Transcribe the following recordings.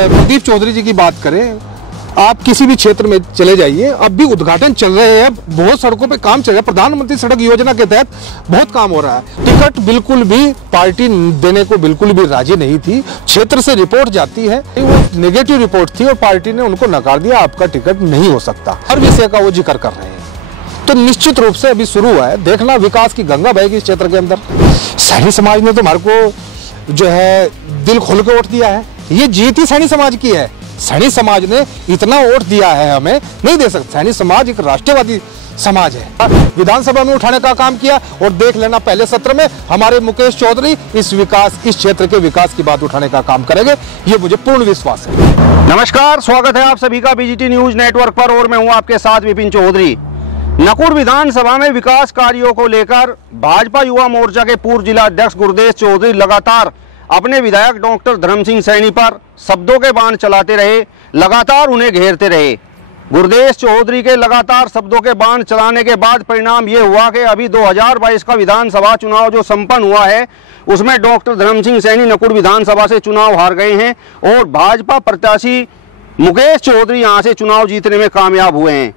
प्रदीप चौधरी जी की बात करें, आप किसी भी क्षेत्र में चले जाइए, अब भी उद्घाटन चल रहे हैं, बहुत सड़कों पे काम चल रहा है। प्रधानमंत्री सड़क योजना के तहत बहुत काम हो रहा है। टिकट बिल्कुल भी पार्टी देने को बिल्कुल भी राजी नहीं थी। क्षेत्र से रिपोर्ट जाती है, वो नेगेटिव रिपोर्ट थी और पार्टी ने उनको नकार दिया, आपका टिकट नहीं हो सकता। हर विषय का वो जिक्र कर रहे हैं, तो निश्चित रूप से अभी शुरू हुआ है, देखना विकास की गंगा बहेगी इस क्षेत्र के अंदर। सैनी समाज ने तो हमारे को जो है दिल खोल के वोट दिया है, ये जीत ही सैनी समाज की है। सैनी समाज ने इतना वोट दिया है, हमें नहीं दे सकता। सैनी समाज एक राष्ट्रवादी समाज है। विधानसभा में उठाने का काम किया और देख लेना पहले सत्र में हमारे मुकेश चौधरी इस क्षेत्र के विकास की बात उठाने का काम करेंगे, ये मुझे पूर्ण विश्वास है। नमस्कार, स्वागत है आप सभी का बीजीटी न्यूज नेटवर्क पर और मैं हूं आपके साथ विपिन चौधरी। नकुड़ विधानसभा में विकास कार्यों को लेकर भाजपा युवा मोर्चा के पूर्व जिला अध्यक्ष गुरदेश चौधरी लगातार अपने विधायक डॉक्टर धर्म सिंह सैनी पर शब्दों के बाण चलाते रहे, लगातार उन्हें घेरते रहे। गुरदेश चौधरी के लगातार शब्दों के बाण चलाने के बाद परिणाम ये हुआ कि अभी 2022 का विधानसभा चुनाव जो संपन्न हुआ है, उसमें डॉक्टर धर्म सिंह सैनी नकुड़ विधानसभा से चुनाव हार गए हैं और भाजपा प्रत्याशी मुकेश चौधरी यहाँ से चुनाव जीतने में कामयाब हुए हैं।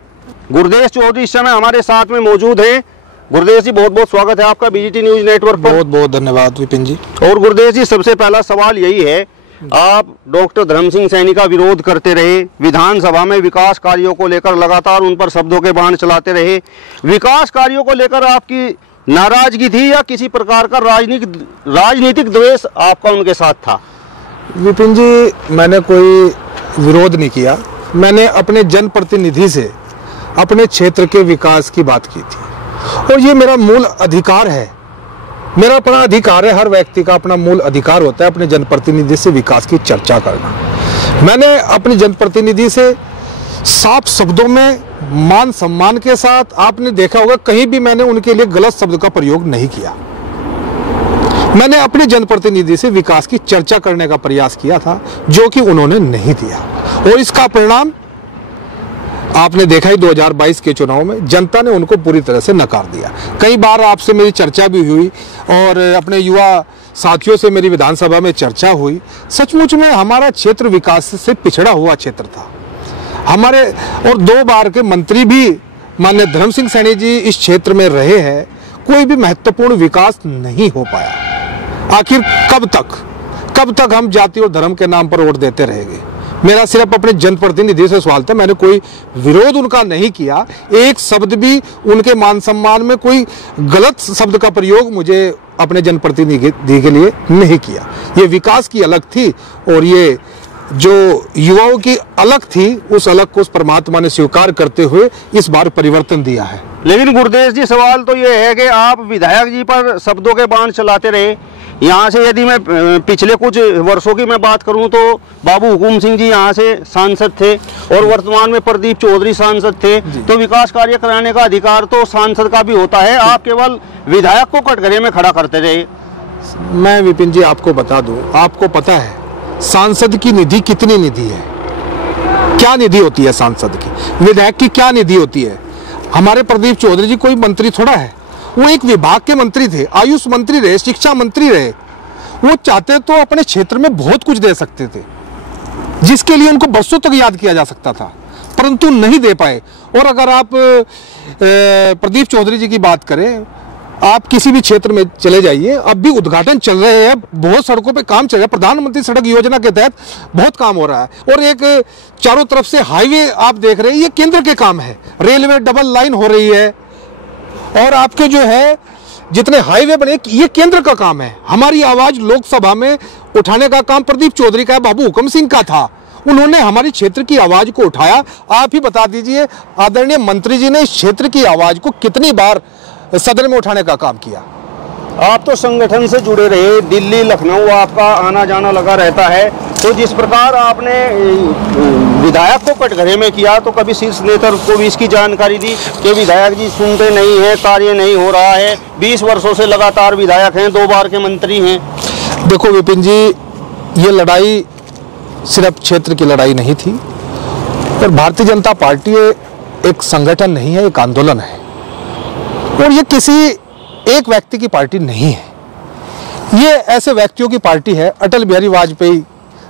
गुरदेश चौधरी इस समय हमारे साथ में मौजूद हैं। गुरदेश जी, बहुत बहुत स्वागत है आपका बीजीटी न्यूज नेटवर्क पर। बहुत बहुत धन्यवाद विपिन जी। और गुरदेश जी, सबसे पहला सवाल यही है, आप डॉक्टर धर्म सिंह सैनी का विरोध करते रहे, विधानसभा में विकास कार्यों को लेकर लगातार उन पर शब्दों के बाण चलाते रहे। विकास कार्यों को लेकर आपकी नाराजगी थी या किसी प्रकार का राजनीतिक द्वेष आपका उनके साथ था? विपिन जी, मैंने कोई विरोध नहीं किया। मैंने अपने जनप्रतिनिधि से अपने क्षेत्र के विकास की बात की थी और ये मेरा मूल अधिकार है, मेरा अपना अधिकार है। हर व्यक्ति का अपना मूल अधिकार होता है अपने जनप्रतिनिधि से विकास की चर्चा करना। मैंने अपने जनप्रतिनिधि से साफ शब्दों में मान सम्मान के साथ, आपने देखा होगा कहीं भी मैंने उनके लिए गलत शब्द का प्रयोग नहीं किया। मैंने अपने जनप्रतिनिधि से विकास की चर्चा करने का प्रयास किया था, जो कि उन्होंने नहीं दिया और इसका परिणाम आपने देखा ही 2022 के चुनाव में जनता ने उनको पूरी तरह से नकार दिया। कई बार आपसे मेरी चर्चा भी हुई और अपने युवा साथियों से मेरी विधानसभा में चर्चा हुई। सचमुच में हमारा क्षेत्र विकास से पिछड़ा हुआ क्षेत्र था हमारे, और 2 बार के मंत्री भी माननीय धर्म सिंह सैनी जी इस क्षेत्र में रहे हैं, कोई भी महत्वपूर्ण विकास नहीं हो पाया। आखिर कब तक हम जाति और धर्म के नाम पर वोट देते रहेंगे? मेरा सिर्फ अपने जनप्रतिनिधि से सवाल था, मैंने कोई विरोध उनका नहीं किया। एक शब्द भी उनके मान सम्मान में कोई गलत शब्द का प्रयोग मुझे अपने जनप्रतिनिधि के लिए नहीं किया। ये विकास की अलग थी और ये जो युवाओं की अलग थी, उस अलग को उस परमात्मा ने स्वीकार करते हुए इस बार परिवर्तन दिया है। लेकिन गुरदेश जी, सवाल तो ये है कि आप विधायक जी पर शब्दों के बाण चलाते रहे। यहाँ से यदि मैं पिछले कुछ वर्षों की मैं बात करूँ तो बाबू हुकुम सिंह जी यहाँ से सांसद थे और वर्तमान में प्रदीप चौधरी सांसद थे, तो विकास कार्य कराने का अधिकार तो सांसद का भी होता है, आप केवल विधायक को कटघरे में खड़ा करते रहे। मैं विपिन जी आपको बता दूं, आपको पता है सांसद की निधि कितनी निधि है? क्या निधि होती है सांसद की? विधायक की क्या निधि होती है? हमारे प्रदीप चौधरी जी कोई मंत्री थोड़ा है, वो एक विभाग के मंत्री थे, आयुष मंत्री रहे, शिक्षा मंत्री रहे। वो चाहते तो अपने क्षेत्र में बहुत कुछ दे सकते थे, जिसके लिए उनको बरसों तक याद किया जा सकता था, परंतु नहीं दे पाए। और अगर आप प्रदीप चौधरी जी की बात करें, आप किसी भी क्षेत्र में चले जाइए, अब भी उद्घाटन चल रहे हैं, बहुत सड़कों पे काम चल रहा है। प्रधानमंत्री सड़क योजना के तहत बहुत काम हो रहा है और एक चारों तरफ से हाईवे आप देख रहे हैं, ये केंद्र के काम है। रेलवे डबल लाइन हो रही है और आपके जो है जितने हाईवे बने, ये केंद्र का काम है। हमारी आवाज लोकसभा में उठाने का काम प्रदीप चौधरी का, बाबू हुकुम सिंह का था। उन्होंने हमारी क्षेत्र की आवाज को उठाया। आप ही बता दीजिए आदरणीय मंत्री जी ने इस क्षेत्र की आवाज को कितनी बार सदन में उठाने का काम किया। आप तो संगठन से जुड़े रहे, दिल्ली लखनऊ आपका आना जाना लगा रहता है, तो जिस प्रकार आपने विधायक को कटघरे में किया, तो कभी शीर्ष नेतृत्व को भी इसकी जानकारी दी कि विधायक जी सुनते नहीं है, कार्य नहीं हो रहा है? 20 वर्षों से लगातार विधायक हैं, 2 बार के मंत्री हैं। देखो विपिन जी, ये लड़ाई सिर्फ क्षेत्र की लड़ाई नहीं थी और भारतीय जनता पार्टी एक संगठन नहीं है, एक आंदोलन है और ये किसी एक व्यक्ति की पार्टी नहीं है। ये ऐसे व्यक्तियों की पार्टी है। अटल बिहारी वाजपेयी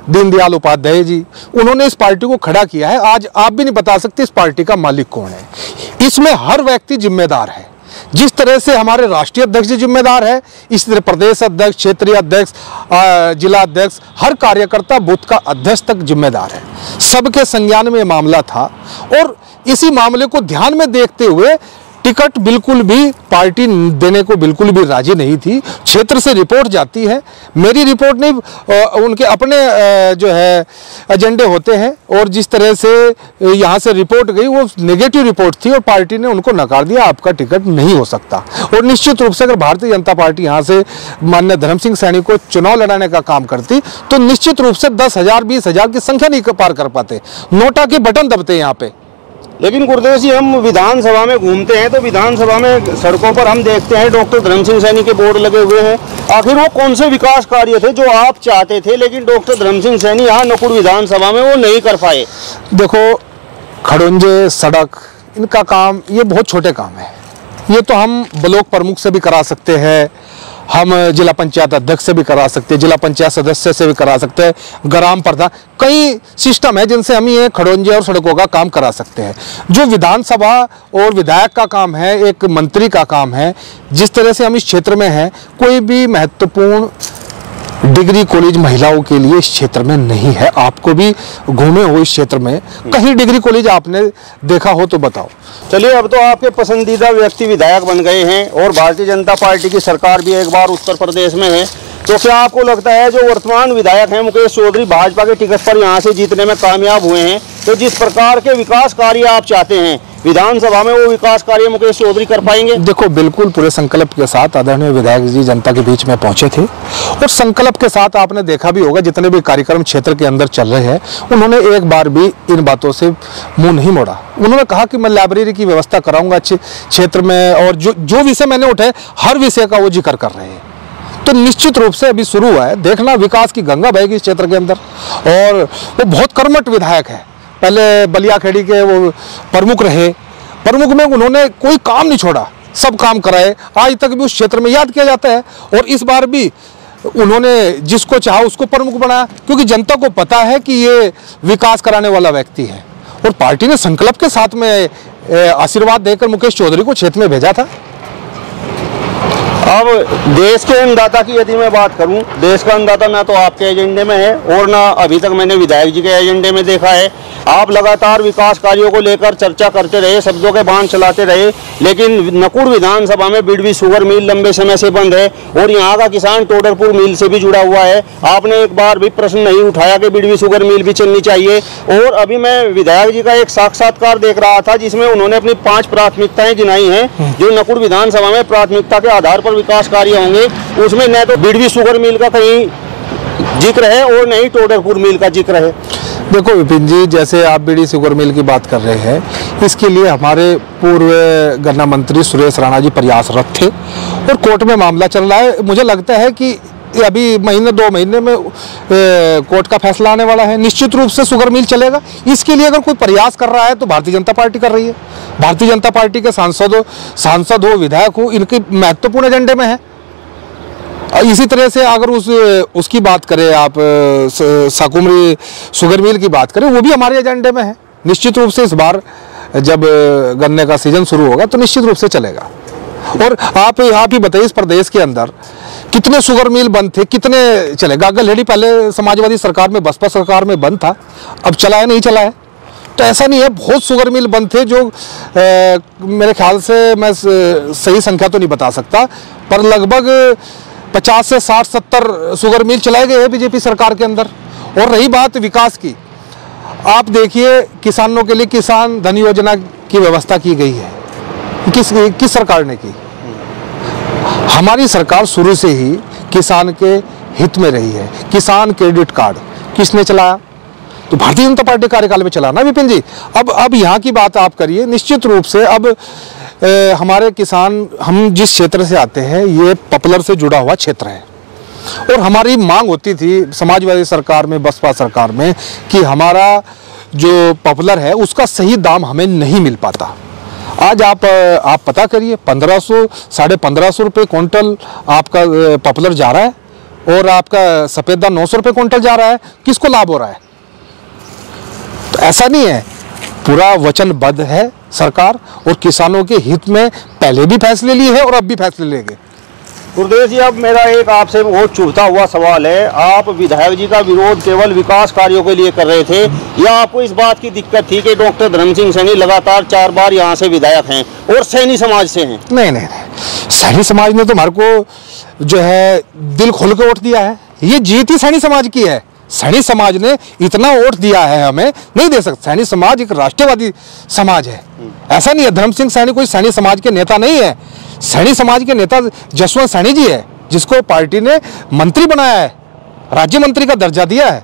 दीनदयाल उपाध्याय जी, उन्होंने इस पार्टी को खड़ा किया है। आज आप भी नहीं बता सकते इस पार्टी का मालिक कौन है। इसमें हर व्यक्ति जिम्मेदार है। जिस तरह से हमारे राष्ट्रीय अध्यक्ष जी जिम्मेदार है, इसी तरह प्रदेश अध्यक्ष, क्षेत्रीय अध्यक्ष, जिला अध्यक्ष, हर कार्यकर्ता बूथ का अध्यक्ष तक जिम्मेदार है। सबके संज्ञान में मामला था और इसी मामले को ध्यान में देखते हुए टिकट बिल्कुल भी पार्टी देने को बिल्कुल भी राजी नहीं थी। क्षेत्र से रिपोर्ट जाती है, मेरी रिपोर्ट नहीं, उनके अपने जो है एजेंडे होते हैं, और जिस तरह से यहाँ से रिपोर्ट गई वो नेगेटिव रिपोर्ट थी और पार्टी ने उनको नकार दिया, आपका टिकट नहीं हो सकता। और निश्चित रूप से अगर भारतीय जनता पार्टी यहाँ से माननीय धर्म सिंह सैनी को चुनाव लड़ाने का काम करती तो निश्चित रूप से 10,000 20,000 की संख्या नहीं पार कर पाते, नोटा के बटन दबते यहाँ पे। लेकिन गुरुदेव जी, हम विधानसभा में घूमते हैं तो विधानसभा में सड़कों पर हम देखते हैं डॉक्टर धर्म सिंह सैनी के बोर्ड लगे हुए हैं। आखिर वो कौन से विकास कार्य थे जो आप चाहते थे लेकिन डॉक्टर धर्म सिंह सैनी यहाँ नकुड़ विधानसभा में वो नहीं कर पाए? देखो, खड़ुंजे, सड़क, इनका काम ये बहुत छोटे काम है। ये तो हम ब्लॉक प्रमुख से भी करा सकते हैं, हम जिला पंचायत अध्यक्ष से भी करा सकते हैं, जिला पंचायत सदस्य से भी करा सकते हैं, ग्राम प्रधान, कई सिस्टम है जिनसे हम ये खड़ोंजे और सड़कों का काम करा सकते हैं। जो विधानसभा और विधायक का काम है, एक मंत्री का काम है, जिस तरह से हम इस क्षेत्र में हैं, कोई भी महत्वपूर्ण डिग्री कॉलेज महिलाओं के लिए इस क्षेत्र में नहीं है। आपको भी घूमे हो इस क्षेत्र में, कहीं डिग्री कॉलेज आपने देखा हो तो बताओ। चलिए, अब तो आपके पसंदीदा व्यक्ति विधायक बन गए हैं और भारतीय जनता पार्टी की सरकार भी एक बार उत्तर प्रदेश में है, तो क्या आपको लगता है जो वर्तमान विधायक हैं मुकेश चौधरी भाजपा के टिकट पर यहाँ से जीतने में कामयाब हुए हैं, तो जिस प्रकार के विकास कार्य आप चाहते हैं विधानसभा में वो विकास कार्य मुकेश चौधरी कर पाएंगे? देखो, बिल्कुल पूरे संकल्प के साथ आदरणीय विधायक जी जनता के बीच में पहुंचे थे और संकल्प के साथ आपने देखा भी होगा जितने भी कार्यक्रम क्षेत्र के अंदर चल रहे हैं, उन्होंने एक बार भी इन बातों से मुंह नहीं मोड़ा। उन्होंने कहा कि मैं लाइब्रेरी की व्यवस्था कराऊंगा अच्छे क्षेत्र में, और जो विषय मैंने उठाए हर विषय का वो जिक्र कर रहे हैं। तो निश्चित रूप से अभी शुरू हुआ है, देखना विकास की गंगा बहेगी इस क्षेत्र के अंदर। और वो बहुत कर्मठ विधायक है, पहले बलियाखेड़ी के वो प्रमुख रहे, प्रमुख में उन्होंने कोई काम नहीं छोड़ा, सब काम कराए, आज तक भी उस क्षेत्र में याद किया जाता है। और इस बार भी उन्होंने जिसको चाहा उसको प्रमुख बनाया, क्योंकि जनता को पता है कि ये विकास कराने वाला व्यक्ति है। और पार्टी ने संकल्प के साथ में आशीर्वाद देकर मुकेश चौधरी को क्षेत्र में भेजा था। अब देश के अन्नदाता की यदि मैं बात करूं, देश का अन्नदाता ना तो आपके एजेंडे में है और ना अभी तक मैंने विधायक जी के एजेंडे में देखा है। आप लगातार विकास कार्यों को लेकर चर्चा करते रहे, शब्दों के बाण चलाते रहे, लेकिन नकुड़ विधानसभा में बिडवी शुगर मिल लंबे समय से बंद है और यहाँ का किसान टोडरपुर मिल से भी जुड़ा हुआ है। आपने एक बार भी प्रश्न नहीं उठाया कि बिडवी शुगर मिल भी चलनी चाहिए। और अभी मैं विधायक जी का एक साक्षात्कार देख रहा था जिसमें उन्होंने अपनी 5 प्राथमिकताएं गिनाई हैं जो नकुड़ विधानसभा में प्राथमिकता के आधार पर विकास कार्य होंगे। उसमें न तो बिडवी शुगर मिल का कहीं जिक्र है और न ही टोडरपुर मिल का जिक्र है। देखो विपिन जी, जैसे आप बीड़ी शुगर मिल की बात कर रहे हैं, इसके लिए हमारे पूर्व गन्ना मंत्री सुरेश राणा जी प्रयासरत थे और कोर्ट में मामला चल रहा है। मुझे लगता है कि अभी महीने 2 महीने में कोर्ट का फैसला आने वाला है। निश्चित रूप से शुगर मिल चलेगा। इसके लिए अगर कोई प्रयास कर रहा है तो भारतीय जनता पार्टी कर रही है। भारतीय जनता पार्टी के सांसद हो, विधायक हो, इनके महत्वपूर्ण एजेंडे में है। इसी तरह से अगर उसकी बात करें, आप साकुमरी शुगर मिल की बात करें, वो भी हमारे एजेंडे में है। निश्चित रूप से इस बार जब गन्ने का सीजन शुरू होगा तो निश्चित रूप से चलेगा। और आप यहाँ भी बताइए, इस प्रदेश के अंदर कितने शुगर मिल बंद थे, कितने चले? गागलहेड़ी पहले समाजवादी सरकार में, बसपा सरकार में बंद था, अब चला है नहीं चला है? तो ऐसा नहीं है, बहुत शुगर मिल बंद थे जो मेरे ख्याल से, मैं सही संख्या तो नहीं बता सकता, पर लगभग 50 से 60-70 शुगर मिल चलाए गए हैं बीजेपी सरकार के अंदर। और रही बात विकास की, आप देखिए किसानों के लिए किसान धन योजना की व्यवस्था की गई है। किस सरकार ने की? हमारी सरकार शुरू से ही किसान के हित में रही है। किसान क्रेडिट कार्ड किसने चलाया? तो भारतीय जनता पार्टी कार्यकाल में चला ना विपिन जी। अब यहाँ की बात आप करिए। निश्चित रूप से अब हमारे किसान, हम जिस क्षेत्र से आते हैं ये पॉपुलर से जुड़ा हुआ क्षेत्र है और हमारी मांग होती थी समाजवादी सरकार में, बसपा सरकार में, कि हमारा जो पॉपुलर है उसका सही दाम हमें नहीं मिल पाता। आज आप पता करिए, 1500 1550 रुपये क्विंटल आपका पॉपुलर जा रहा है और आपका सफेदा 900 रुपये क्विंटल जा रहा है, किसको लाभ हो रहा है? तो ऐसा नहीं है, पूरा वचनबद्ध है सरकार और किसानों के हित में पहले भी फैसले लिए हैं और अब भी फैसले लेंगे। गुरदेव जी, अब मेरा एक आपसे बहुत चुभता हुआ सवाल है, आप विधायक जी का विरोध केवल विकास कार्यों के लिए कर रहे थे या आपको इस बात की दिक्कत थी कि डॉक्टर धर्म सिंह सैनी लगातार 4 बार यहाँ से विधायक हैं और सैनी समाज से हैं? नहीं, सैनी समाज ने तो हमारे को जो है दिल खोल के वोट दिया है, ये जीत ही सैनी समाज की है। सैनी समाज ने इतना वोट दिया है, हमें नहीं दे सकता। सैनी समाज एक राष्ट्रवादी समाज है, ऐसा नहीं है धर्म सिंह सैनी कोई सैनी समाज के नेता नहीं है। सैनी समाज के नेता जसवंत सैनी जी है, जिसको पार्टी ने मंत्री बनाया है, राज्य मंत्री का दर्जा दिया है,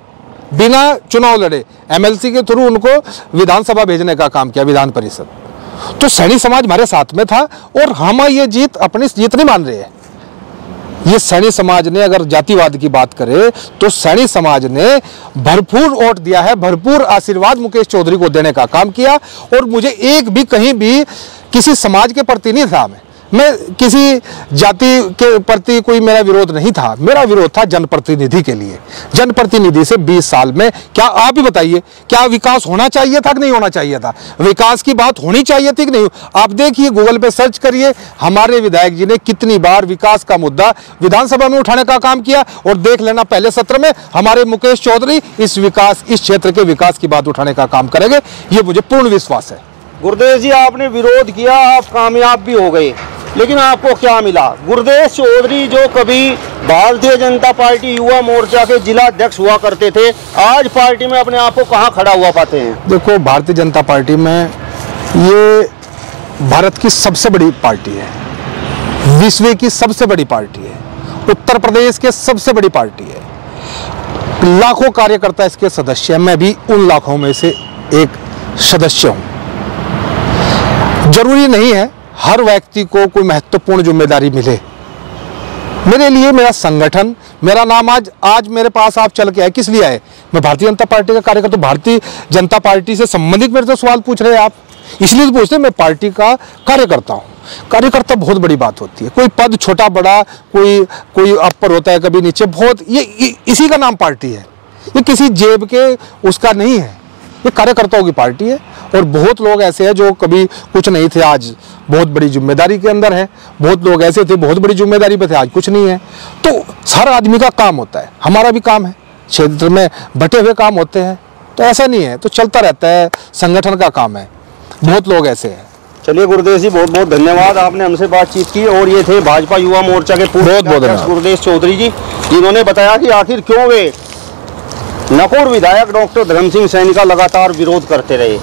बिना चुनाव लड़े एमएलसी के थ्रू उनको विधानसभा भेजने का काम किया, विधान परिषद। तो सैनी समाज हमारे साथ में था और हम ये जीत अपनी जीत नहीं मान रहे हैं। ये सैनी समाज ने, अगर जातिवाद की बात करें तो सैनी समाज ने भरपूर वोट दिया है, भरपूर आशीर्वाद मुकेश चौधरी को देने का काम किया। और मुझे एक भी कहीं भी किसी समाज के प्रति नहीं था, मैं किसी जाति के प्रति कोई मेरा विरोध नहीं था, मेरा विरोध था जनप्रतिनिधि के लिए। जनप्रतिनिधि से 20 साल में क्या आप ही बताइए, क्या विकास होना चाहिए था कि नहीं होना चाहिए था? विकास की बात होनी चाहिए थी कि नहीं? आप देखिए, गूगल पे सर्च करिए, हमारे विधायक जी ने कितनी बार विकास का मुद्दा विधानसभा में उठाने का काम किया। और देख लेना, पहले सत्र में हमारे मुकेश चौधरी इस क्षेत्र के विकास की बात उठाने का काम करेंगे, ये मुझे पूर्ण विश्वास है। गुरदेव जी, आपने विरोध किया, आप कामयाब भी हो गए, लेकिन आपको क्या मिला? गुरदेव चौधरी जो कभी भारतीय जनता पार्टी युवा मोर्चा के जिला अध्यक्ष हुआ करते थे, आज पार्टी में अपने आप को कहां खड़ा हुआ पाते हैं? देखो, भारतीय जनता पार्टी में ये भारत की सबसे बड़ी पार्टी है, विश्व की सबसे बड़ी पार्टी है, उत्तर प्रदेश के सबसे बड़ी पार्टी है, लाखों कार्यकर्ता इसके सदस्य हैं, मैं भी उन लाखों में से एक सदस्य हूं। जरूरी नहीं है हर व्यक्ति को कोई महत्वपूर्ण जिम्मेदारी मिले। मेरे लिए मेरा संगठन, मेरा नाम आज मेरे पास आप चल के आए, किस लिए आए? मैं भारतीय जनता पार्टी का कार्यकर्ता, तो भारतीय जनता पार्टी से संबंधित मेरे से सवाल पूछ रहे हैं आप, इसलिए तो पूछते हैं। मैं पार्टी का कार्यकर्ता हूँ। कार्यकर्ता बहुत बड़ी बात होती है, कोई पद छोटा बड़ा, कोई ऊपर होता है, कभी नीचे, बहुत ये इसी का नाम पार्टी है। ये किसी जेब के उसका नहीं है, ये कार्यकर्ताओं की पार्टी है। और बहुत लोग ऐसे हैं जो कभी कुछ नहीं थे, आज बहुत बड़ी जिम्मेदारी के अंदर है। बहुत लोग ऐसे थे बहुत बड़ी जिम्मेदारी पे थे, आज कुछ नहीं है। तो हर आदमी का काम होता है, हमारा भी काम है, क्षेत्र में बटे हुए काम होते हैं, तो ऐसा नहीं है, तो चलता रहता है, संगठन का काम है। बहुत लोग ऐसे हैं। चलिए गुरदेव जी, बहुत बहुत धन्यवाद, आपने हमसे बातचीत की। और ये थे भाजपा युवा मोर्चा के पूर्व अध्यक्ष गुरदेव चौधरी जी, जिन्होंने बताया कि आखिर क्यों वे नकुड़ विधायक डॉक्टर धर्म सिंह सैनी का लगातार विरोध करते रहे।